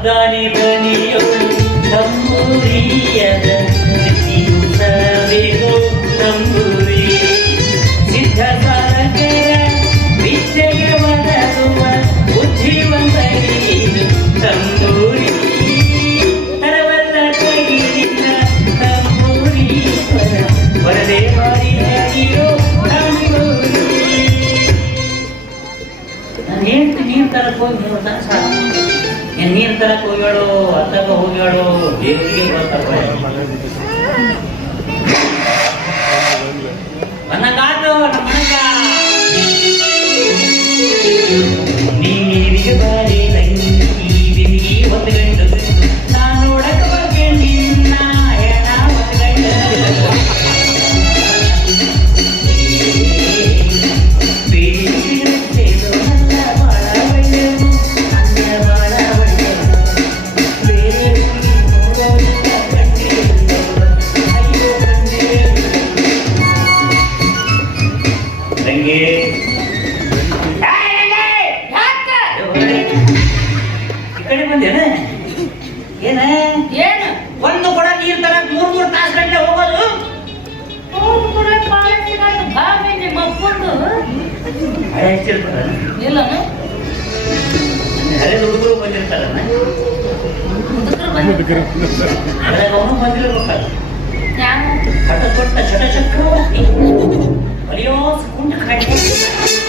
ವಾಗ್ದಾನಿ ದನಿಯೋ ತಂಬೂರಿಯದ ಸಿದ್ಧಿಸಬೇಕು ತಂಬೂರಿ ಸಿದ್ಧ ಸಾಧಕರ ವಿದ್ಯೆಗೆ ಒದಗುವ ಬುದ್ಧಿವಂತರಿಗೆ ಇದು ತಂಬೂರಿ ತರವಲ್ಲ ಕೈಗಿನಿಂದ ತಂಬೂರಿ ಸ್ವರ ವರದೆ ಮಾರಿ ಹರಿಯೋ ತಂಬೂರಿ ನಾನು ಹೇಳ್ತೀನಿ ನೀರು ತರಕ್ ಹೋಗಿ ನೀವು ಸಾಕು ನೀನು ನೀರು ತರಕ್ ಹೋಗ್ಯಾಳು ಅತ್ತಾಗ ಹೋಗ್ಯಾಳು ದೇವರಿಗೆ ಏನ? ಏನು? ಒಂದು ಕೊಡ ನೀರ್ ತರ ಮೂರ್ ಮೂರ್ ತಾಸು ಗಂಟೆ ಹೋಗೋದು. ಅಪ್ಪಂದು ಹಳೆ ಹುಡುಗರು ಬಂದಿರ್ತಾರ. ಅವನು ಬಂದಿರ್ಬೇಕಲ್ಲ ಹಠ ತೊಟ್ಟ ಚಟ ಚಕ್ರವರ್ತಿ Adiós.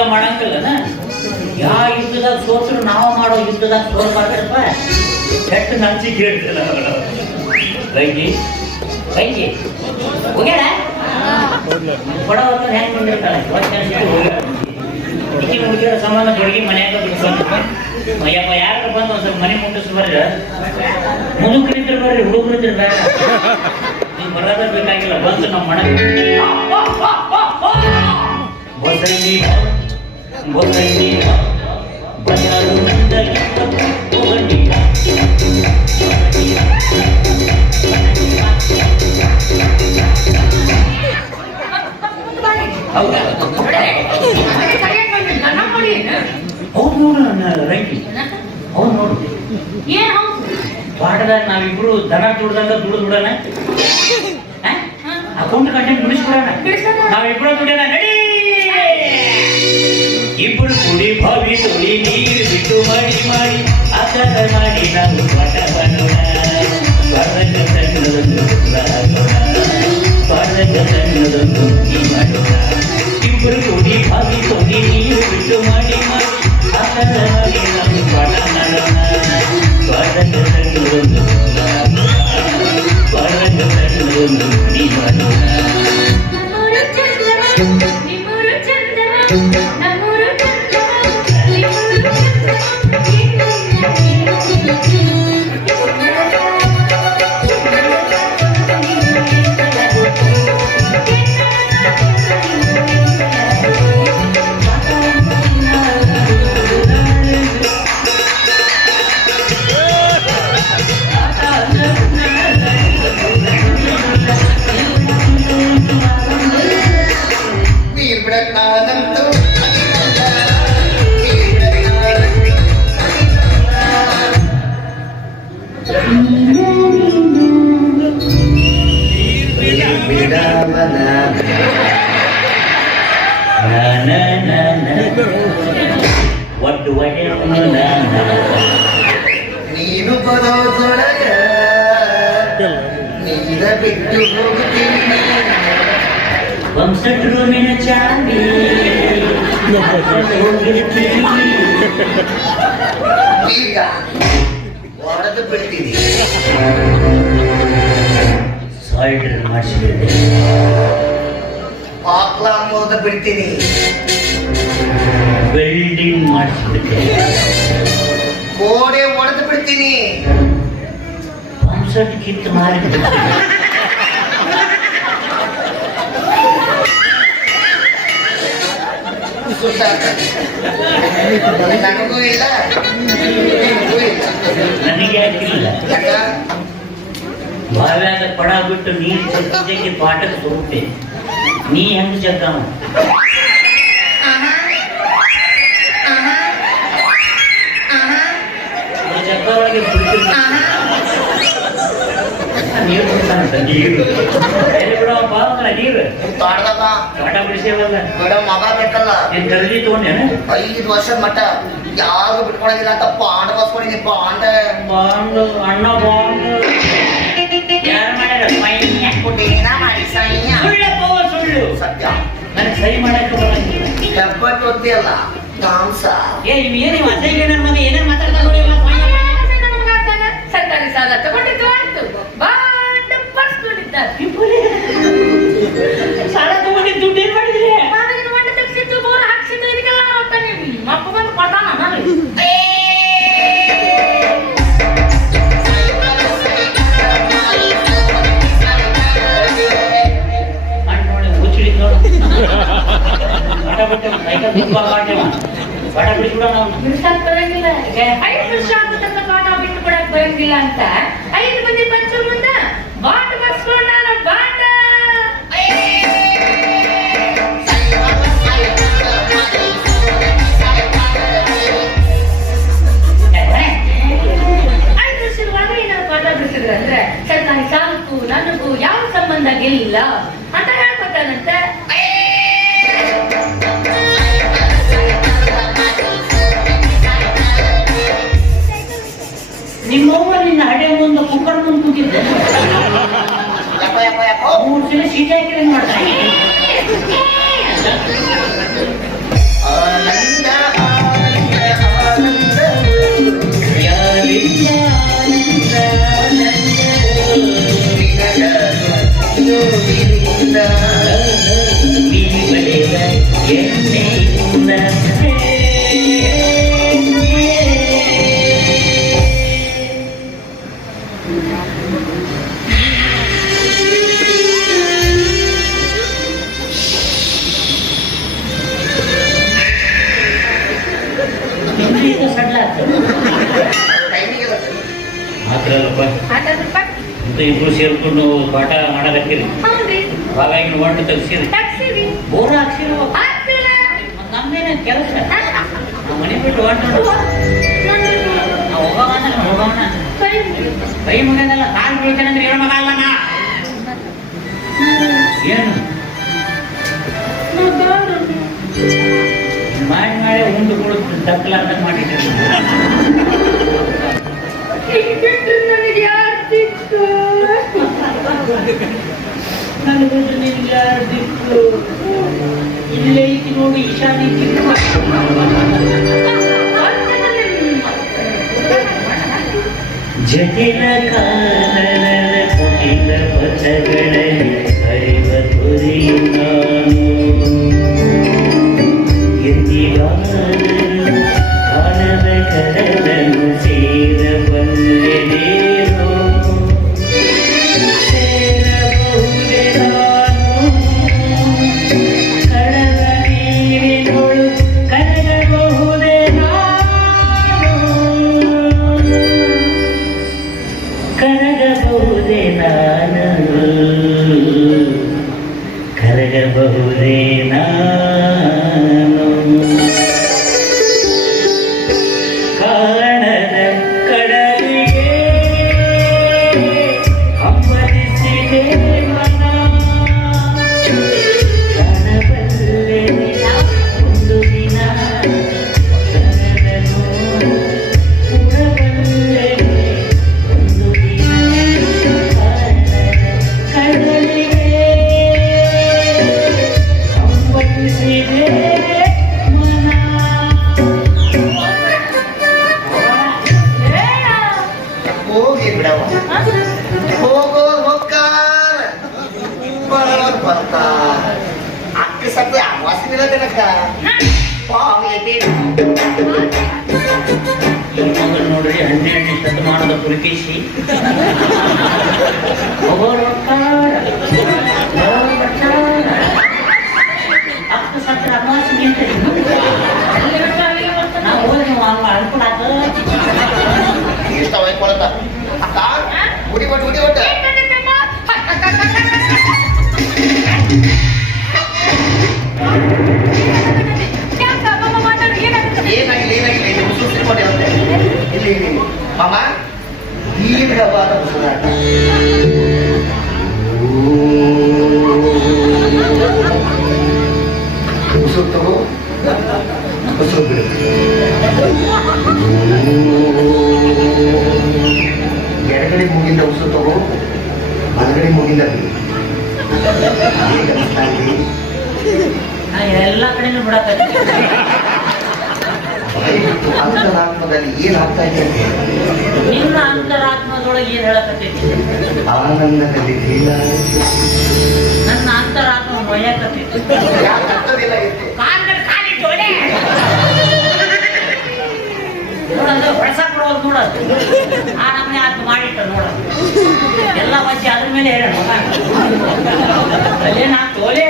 ಯುದ್ಧ ಮಾಡಂಗಿಲ್ಲನ? ಯಾವ ಯುದ್ಧದಾಗ ಸೋತ್ರು ನಾವು ಮಾಡೋ ಯುದ್ಧದಾಗ ಸೋಲ್ಬಾರ್ದಪ್ಪ ಕೆಟ್ಟ ನಂಚಿ ಕೇಳ್ತಿಲ್ಲ ಬೈಜಿ ಬೈಜಿ ಹೋಗ್ಯಾಳ? ಕೊಡವತ್ತ ಹೆಂಗ್ ಬಂದಿರ್ತಾಳೆ? ಹುಡುಗಿ ಹುಡುಗಿಯರ ಸಂಬಂಧ ಹುಡುಗಿ ಮನ್ಯಾಗ ಬಿಟ್ಕೊಂಡು ಅಯ್ಯಪ್ಪ ಯಾರು ಬಂದು ಒಂದ್ ಸ್ವಲ್ಪ ಮನೆ ಮುಟ್ಟಿಸ್ ಬರ್ರಿ ಮುದುಕರಿದ್ರು ಬರ್ರಿ ಹುಡುಗರಿದ್ರು ಬೇಡ ನೀವು ಬರೋದ ಬೇಕಾಗಿಲ್ಲ. ಬಂದು ನಮ್ಮ ಮನೆ ನಾವಿಬ್ರು ದನ ದುಡ್ದಂಗ ದುಡ್ದು ಬಿಡೋಣ ಅಕೌಂಟ್ ಕಂಟೆಂಟ್ ಬಿಡಿಸ್ಬಿಡೋಣ ಬಿಡಿಸೋಣ. ನಾವಿಬ್ರು ದುಡ್ಯೋಣ ನಡಿ ಇಬ್ಬರು ಕುಡಿ ಬಾವಿ ತೊಳಿ ನೀರು ಬಿಟ್ಟು ಮಾಡಿ ಮಾಡಿ ಆಕಾರ ಮಾಡಿ ನಾವು ಪಾಠ ಮಾಡೋಣ ಬಾರಕ ಸಣ್ಣದೊಂದು ಹಾಕೋಣ ಬಾರಕ ಸಣ್ಣದೊಂದು ಈ ಮಾಡೋಣ ಇಬ್ಬರು ಕುಡಿ ಬಾವಿ ತೊಳಿ ನೀರು ಬಿಟ್ಟು ಮಾಡಿ ಮಾಡಿ ಆಕಾರ ಮಾಡಿ ನಾವು ಪಾಠ ಮಾಡೋಣ ಬಾರಕ ಸಣ್ಣದೊಂದು ನೀರ್ ಬಿಡಕ್ ನಾನಂತೂ ನೀರ್ ಬಿಡಕ್ ನಾನಂತೂ ಬಿಡವನ ಒಟ್ಟು ಒಡೆ ನೀನು ಬರೋದೊಳಗ ನೀರ ಬಿಟ್ಟು ಹೋಗ್ತೀನಿ ರೂಮಿನ ಚಾವಿ ಈಗ ಹೊಡೆದು ಬಿಡ್ತೀನಿ ಸಾಲ್ಟ್ ಮಾಡಿಸಿಬಿಟ್ಟೆ ಪಾಕ್ಲ ಮುರಿದು ಬಿಡ್ತೀನಿ ವೆಲ್ಡಿಂಗ್ ಮಾಡಿಸಿಬಿಟ್ಟೆ ಗೋಡೆ ಹೊಡೆದು ಬಿಡ್ತೀನಿ ಬಿಡ್ತೀನಿ ಪಂಪ್ಸೆಟ್ ನನಗೂ ಇಲ್ಲ ನಿನಗೂ ಇಲ್ಲ ನನಗೆ ಹಾಕಿಲ್ಲ ಯಾಕ ಬಾವ್ಯಾಗ ಪಡ ಬಿಟ್ಟು ನೀರು ಚಕ್ಕಿದ್ದಕ್ಕೆ ಪಾಠಕ್ಕೆ ತಗೋತೆ ನೀ ಹೆಂಗ್ ಜಗ್ಗವ ಜಗ್ಗ ಒಳಗೆ ಬಿಡ್ತೀನಿ ನೀರು ಕೊಡ್ತಾನಂತ. ನೀರು. ಎಲ್ಲಿ ಬಿಡವ ಬಾವನ ನೀರು? ತಾಡ್ದಾಗ ಪಾಠ ಬಿಡಿಸೇವಲ್ಲ ಬಿಡೋ ಮಗ ಬೇಕಲ್ಲ. ನೀನ್ ಕರ್ದಿ ತಗೊಂಡೇನ ಐದು ವರ್ಷದ ಮಟ್ಟ. ಯಾರು ಬಿಟ್ಕೊಳಂಗಿಲ್ಲ ಅಂತ ಬಾಂಡ್ ಬಸ್ಕೊಂಡಿದ್ದೀನಿ ಪಾಂಡ ಬಾಂಡು ಅಣ್ಣ ಬಾಂಡು. ಯಾರು ಮಾಡ್ಯಾರ? ಮಾಡಿ ಸೈನ್ಯ? ಸುಳ್ಳಪ್ಪ ಸುಳ್ಳು. ಸತ್ಯ. ನನಗೆ ಸೈ ಮಾಡಕ್ಕೆ ಬರಂಗಿಲ್ಲ ಹೆಬ್ಬಟ್ಟು ಮಾಂಸ ಏ ಇವ್ ಏನ್ ಇವ್ ಅಜ್ಜಗೆ ನನ್ನ ಮಗ ಏನೇನ್ ಮಾತಾಡ್ತಾ ಸರ್ಕಾರಿ ಸಾಲ ತಗೊಂಡಿದ್ದು ಆಯ್ತು ಬರ್ಸ್ಕೊಂಡಿದ್ದ ಸಾಲ ತಗೊಂಡಿ ದುಡ್ಡು ಏನ್ ಮಾಡಿದ್ರಿ? ಮಾವಿನ ಮಂಡ ತೆಗ್ಸಿದ್ದು ಬೋರ್ ಹಾಕ್ಸಿದ್ದು ಇದಕ್ಕೆಲ್ಲ ಹೋಗ್ತಾನೆ ನಿಮ್ಮ ಅಪ್ಪ ಬಂದು ಕೊಡ್ತಾನ ನನಗೆ ಪಾಠ. ಬಿಡ್ಸಕ್ ಬರಂಗಿಲ್ಲ. ಐದು ವರ್ಷ ಪಾಠ ಬಿಟ್ಟು ಕೊಡಕ್ ಬರಂಗಿಲ್ಲ ಅಂತ. ಮಾತ್ರ ಅಲ್ಲಪ್ಪ. ಆಟದಪ್ಪ ಅಂತ ಇಬ್ರು ಸೇರ್ಕೊಂಡು ಪಾಠ ಮಾಡಕತ್ತೀರಿ. ಹಾಗಾಗಿ ಒಟ್ಟು ತೆಗ್ಸಿರಿ. ಬೋರ್ ಹಾಕ್ಸಿರಿ. ನಮ್ದೇನ ಕೆಲಸ? ಮನೆ ಬಿಟ್ಟು ಹೊಂಟು ಹೋಗೋಣ ಹೋಗೋಣ ಕೈ ಮುಗಿದಲ್ಲ ಕಾಲು ಬೀಳ್ತಾನಂದ್ರೆ ಏನು ಮಗ ಅಲ್ಲ ನಾ ಏನು ಮಾಡಿ ಮಾಡಿ ಉಂಡು ಕೂಡ. ತಕ್ಕಲ ಅಂತ ನನಗೆ ಯಾರು ಸಿಕ್ಕು ನನಗೆ ನಿನ್ಗೆ ಯಾರು ದಿಕ್ಕು ಇಲ್ಲೇ ಐತಿ ನೋಡಿ ಈಶಾನಿ ದಿಕ್ಕು ಹೊಯ್ಕೊಳತ್ತ ಅಕ್ಕ ಗುಡಿ ಬಟ್ ಗುಡಿ ಬಟ್? ಏನಾಗಿಲ್ಲ ಏನಾಗಿಲ್ಲ, ಇಲ್ಲಿ ಉಸಿರು ಸಿಕ್ಕೊಂಡಿರುತ್ತೆ ಇಲ್ಲಿ ಇಲ್ಲಿ ಮಾಮ, ದೀರ್ಘವಾದ ಉಸಿರಾಟ. ಉಸಿರು ತಗೋ. ಉಸಿರು ಬಿಡು. ಎಡಗಡೆ ಮೂಗಿಂದ ಉಸಿರು ತಗೋ ಬಲಗಡೆ ಮೂಗಿಂದ ಎಲ್ಲ ಕಡೆನೂ ಅಂತರಾತ್ಮದಲ್ಲಿ ಏನಾಗ್ತಾ ಇದೆ ಹೇಳಿ. ನಿನ್ನ ಅಂತರಾತ್ಮದೊಳಗೆ ಏನ್ ಹೇಳಕತ್ತೈತಿ ಆನಂದದಲ್ಲಿ ಇಲ್ಲ ನನ್ನ ಅಂತರಾತ್ಮ ಮೊಯ್ಯಕತ್ತೈತಿ ಕಾಲಿಟ್ಟು ಹೊಡೆ. ಹೊಡ್ಸಕ್ ನೋಡೋದು. ಆ ನಮ್ಮನೆ ಆತು ಮಾಡಿಟ್ಟ ನೋಡೋದು. ಎಲ್ಲ ಮಜ್ಜೆ ಅದ್ರ ಮೇಲೆ ಹೇಳೋಣ ಅಲ್ಲೇ ನಾ ತೋಲೆ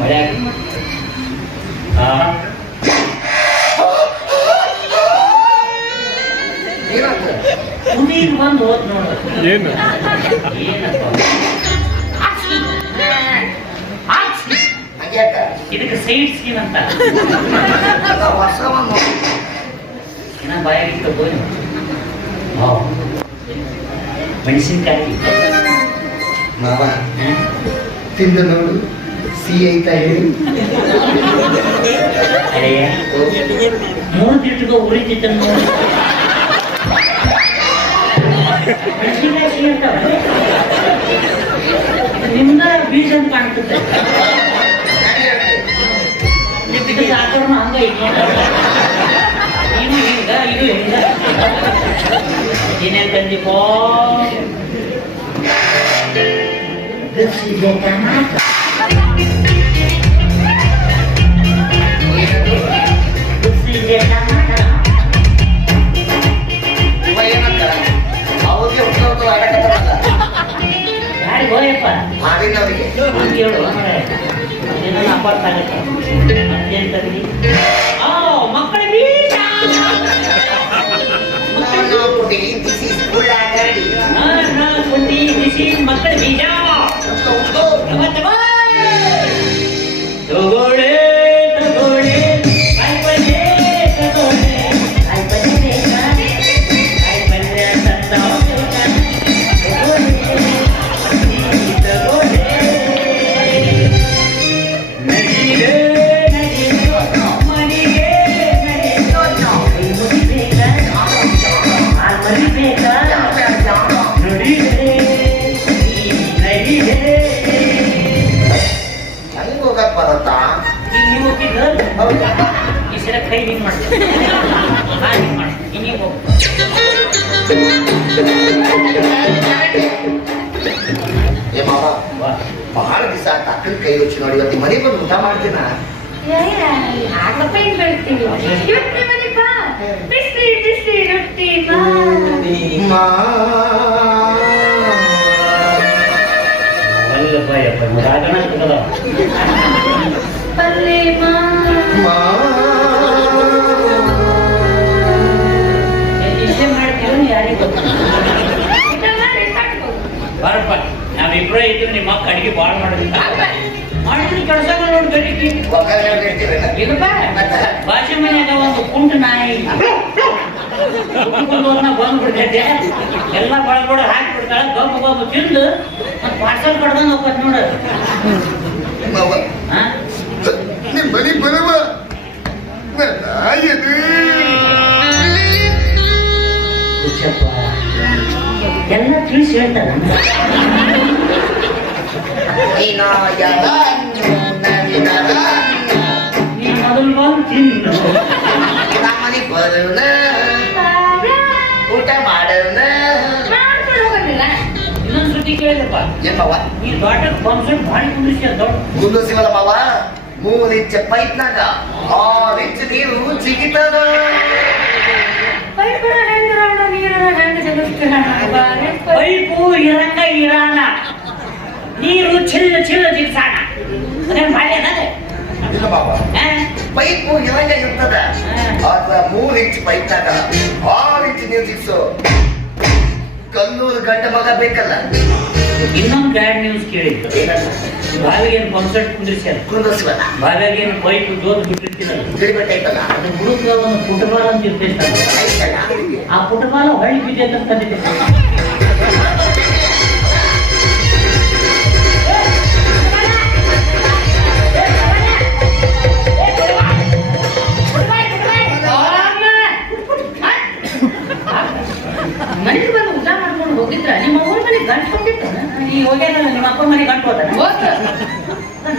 ಮಳೆ ಏನು? ಇದಕ್ಕೆ ಸೈಡ್ ಸ್ಕಿನ್ ಅಂತ. ಇನ್ನ ಬಾಯಾಗಿಟ್ಟು ಬೋಯ್. ಮೆಣಸಿನ್ಕಾಯಿ. ಮಾವ. ತಿಂದು ನೋಡು, ಸಿಹಿ ಐತಾ ಹೇಳಿ. ಮೂರು ಸಿಹಿ ಇರ್ತಾವ ನಿಮ್ದ ಬೀಜ ಅಂತ ಕಾಣ್ತದೆ. ಸಾಕೋರ್ನ ಹಂಗ ಇನ್ನೇನ ಇದು. ಹಿಂಗ ಇದು ಹಿಂಗ. ಏನೇನ್ ತಂದಿಪ್ಪ ಆಡಕತ್ತಾರಲ್ಲ. ಯಾರಿಗೆ ಹೋಯಪ್ಪ ಮಾವಿನವ್ರಿಗೆ. ಹಂಗೆ ಹೇಳು ಮರೆ ಏನೋ ಅಪಾರ್ಥ ಆಗತ್ತೆ ಮತ್ತೇನ್ ತಂದಿ ಆ ಮಕ್ಕಳ ಬೀಜ ಕೈ ಹಿಂಗ್ ಮಾಡ್ತೀನಿ ಬಹಳ ದಿವಸ ಆಯ್ತು ಕೈ ರುಚಿ ನೋಡಿ ಇವತ್ತು ಮನೆಗೆ ಬಂದು ಊಟ ಮಾಡ್ತೀನ ಯಾಕಪ್ಪ ಯಾರಿಗೆ ಬರಪ್ಪ ನಿಮ್ಮ ಅಕ್ಕ ಅಡಿಗೆ ಬಾಳ ಮಾಡೋದಿಲ್ಲ. ಕೆಲಸ ನೋಡಿ ಗಡಿಗೆ ಭಾಷೆ ಮನೆಯಾಗ ಒಂದು ಕುಂಟ ನಾಯಿ. ಬಂದ್ಬಿಡ್ತೈತೆ. ಎಲ್ಲ ಬಳಗೋಡ ಹಾಕ್ಬಿಡ್ತಾಳೆ ಗಮ್ ಗಮ್ ತಿಂದು ಮತ್ತೆ ಪಾರ್ಸಲ್ ಕಡ್ದಂಗೆ ಹೋಗ್ತದೆ ನೋಡು. ನಿಮ್ಮ ಬರುವ ನಾಯಿ ತಿಳಿಸಿ ಹೇಳ್ತಾರ ನೀನ ಯಾರ? ನಾನಿನ ನೀನು ಮೊದಲು ಬಂದು ತಿನ್ನು ನಮ್ಮ ಮನೆಗ್ ಬರೋಣ ಊಟ ಮಾಡೋಣ ಮಾಡ್ಕೊಂಡು ಹೋಗೋದಿಲ್ಲ ಇನ್ನೊಂದು ಸುದ್ದಿ ಕೇಳಿದಪ್ಪ ಏನ್ ಮಾವ ಈ ದೊಡ್ಡ ಫಂಕ್ಷನ್ ಭಾರಿ ಕುಂದಿಸಿ ದೊಡ್ಡ ಗುಂಡು ಸಿಗಲ್ಲ ಮಾವ ಮೂರ್ ಇಂಚ ಪೈಪ್ನಾಗ ಆರು ಇಂಚ್ ನೀರು ಜಿಗಿತದ ಪೈಪರ ಹೆಂಗಿರೋಣ ಪೈಪು ಇರಂಗ ಇರಾನ ನೀರು ಚಿಲ್ಲ ಚಿಲ್ಲ ಚಿಲ್ಸಾಣ ಅದೇನು ಇಲ್ಲ ಮಾವ ಪೈಪು ಇರಂಗ ಇರ್ತದ. ಆದ್ರ ಮೂರು ಇಂಚ್ ಪೈಪ್ನಾಗ ಆರು ಇಂಚ್ ನೀರು ಸಿಕ್ಸು ಕಲ್ಲೂರು ಗಂಡ ಮಗ ಬೇಕಲ್ಲ. ಇನ್ನೊಂದು ಬ್ಯಾಡ್ ನ್ಯೂಸ್ ಕೇಳಿತ್ತು ಬಾವಿಗೆ ಕಾನ್ಸರ್ಟ್ ಕುಂದಿರ್ಸ್ಯಾರ ಬಾವಿಯಾಗ ಏನು ಪೈಪ್ ಜೋತ್ ಬಿಟ್ಟಿರ್ತೀರಲ್ಲ ಅದು ಬುಡಕ ಒಂದು ಫುಟ್ಬಾಲ್ ಅಂತ ಇರ್ತೈತಲ್ಲ. ಆ ಫುಟ್ಬಾಲ್ ಹೊಳ್ಳಿ ಬಿದ್ದೈತೆ ಅಂತ ಈ ಹೋಗ್ಯಾನಲ್ಲ ನಿಮ್ಮ ಅಪ್ಪ ಮನೆ ಕಟ್ಬೋದ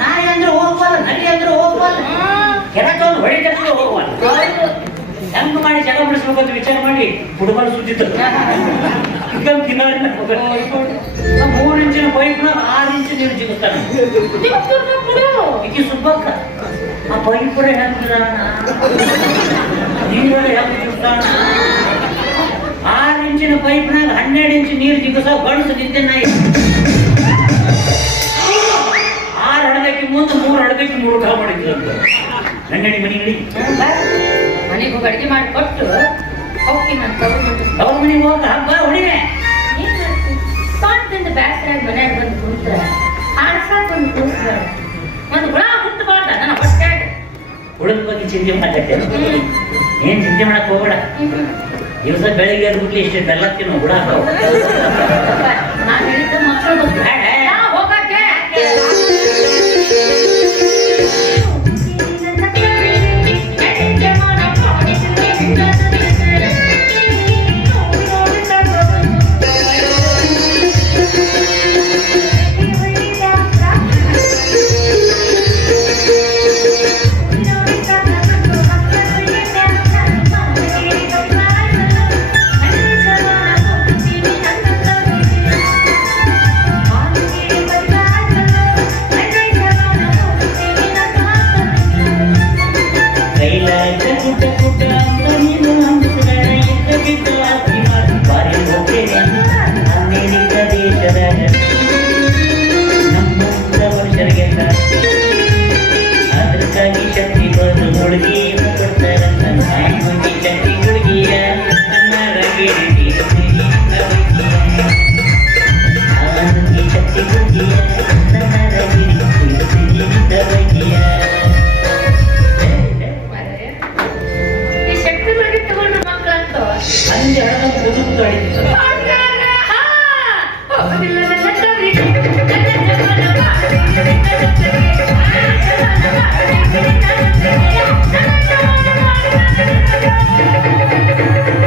ನಾಯಿ ಅಂದ್ರೆ ಹೋಗ್ಬಲ್ಲ ನಡಿ ಅಂದ್ರೆ ಹೋಗ್ಬಲ್ಲ ಒಂದು ಹೊಡಿತಂದ್ರೆ ಹೋಗ್ಬಾರ ಹೆಂಗ್ ಮಾಡಿ ಜಗ ಬಿಡಿಸ್ಬೇಕು ಅಂತ ವಿಚಾರ ಮಾಡಿ ಹುಡುಗರು ಸುದ್ದಿತ್ತು ಹಿಂಗಂಗ್ ತಿನ್ನೋರಿಂದ ಮೂರು ಇಂಚಿನ ಪೈಪ್ನಾಗ ಆರು ಇಂಚು ನೀರು ಜಿಗುತ್ತಾನೆ ಈಕಿ ಸುಬ್ಬಕ್ಕ. ಆ ಪೈಪ್ ಕೂಡ ಹೆಂಗ್ ನೀರು ಹೆಂಗ್ ಜಿಗುತ್ತಾನ ಆರು ಇಂಚಿನ ಪೈಪ್ನಾಗ ಹನ್ನೆರಡು ಇಂಚು ನೀರು ಜಿಗಿಸೋ ಗಂಡಸು ನಿಂತೆ ನಾಯಿ. ಮುಂದೆ ಮೂರು ಅಡಬೇಕು ಮೂರು ಕಾಲ ಮಾಡಿದ್ರು ಅಂತ. ನನ್ನಡಿ ಮನೆ ನಡಿ ಮನೆಗೆ ಹೋಗಿ ಅಡಿಗೆ ಮಾಡಿ ಕೊಟ್ಟು ಹೋಗ್ತೀನಿ ಅಂತ ಅವ್ರ ಮನೆಗೆ ಹೋಗ ಹಬ್ಬ ಹುಣಿಮೆ. ಸ್ವಂತದಿಂದ ಬ್ಯಾಸರ ಮನ್ಯಾಗ ಬಂದು ಕುಂತ್ರ ಆಡ್ಸಾಕ್ ಒಂದು ಹುಳ ಹುಟ್ಟಬಾರ್ದ ನನ್ನ ಹೊಟ್ಟೆ ಹುಳದ ಬಗ್ಗೆ ಚಿಂತೆ ಮಾಡಕ್ಕೆ ಏನ್ ಚಿಂತೆ ಮಾಡಕ್ ಹೋಗ್ಬೇಡ. ದಿವಸ ಬೆಳಿಗ್ಗೆ ಎದ್ಬಿಟ್ಲಿ ಇಷ್ಟು ಬೆಲ್ಲ ತಿನ್ನೋ ಹುಳ. ನಾನು ಹೇಳಿದ್ದ ಮಕ್ಕಳು.